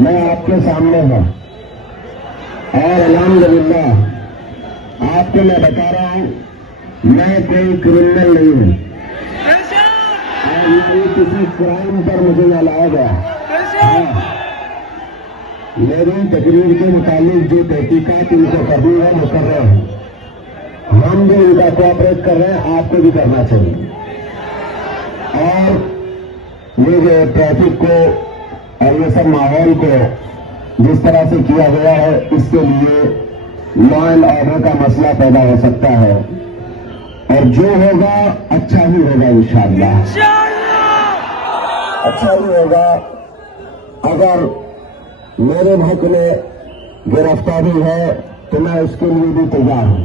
मैं आपके सामने हूं और अल्हम्दुलिल्लाह आपको मैं बता रहा हूं, मैं कोई क्रिमिनल नहीं हूं और नहीं किसी क्राइम पर मुझे न लाया गया। मेरी तकरीर के मुताबिक जो तहकीकात इनको करनी है वो कर रहे हैं, हम भी इनका कोऑपरेट कर रहे हैं, आपको भी करना चाहिए। और ये जो ट्रैफिक को और ये सब माहौल को जिस तरह से किया गया है, इसके लिए लॉ एंड ऑर्डर का मसला पैदा हो सकता है और जो होगा अच्छा ही होगा इंशाअल्लाह, अच्छा ही होगा। अगर मेरे हक में गिरफ्तारी है तो मैं उसके लिए भी तैयार हूं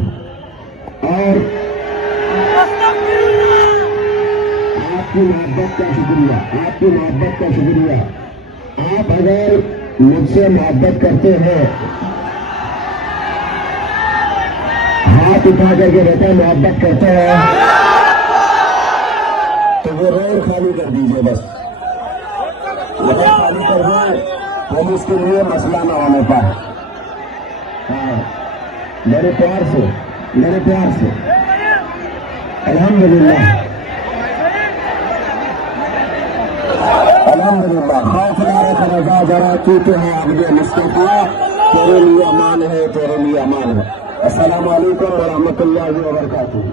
और आपकी मोहब्बत का शुक्रिया, आपकी मोहब्बत का शुक्रिया। आप अगर मुझसे मोहब्बत करते हैं, हाथ उठा करके बेटा मोहब्बत करते हैं, तो वो रोड खाली कर दीजिए, बस रोड खाली कर दें, पुलिस के लिए मसला न होने पाए। हाँ, मेरे प्यार से, मेरे प्यार से अल्हम्दुलिल्लाह, अल्हम्दुलिल्लाह। खौफ ना रख रजा जरा चूते हैं अब्दे मुस्तफा, तेरे लिए अमान है, तेरे लिए अमान है। अस्सलाम वालेकुम व रहमतुल्लाहि व बरकातुहू।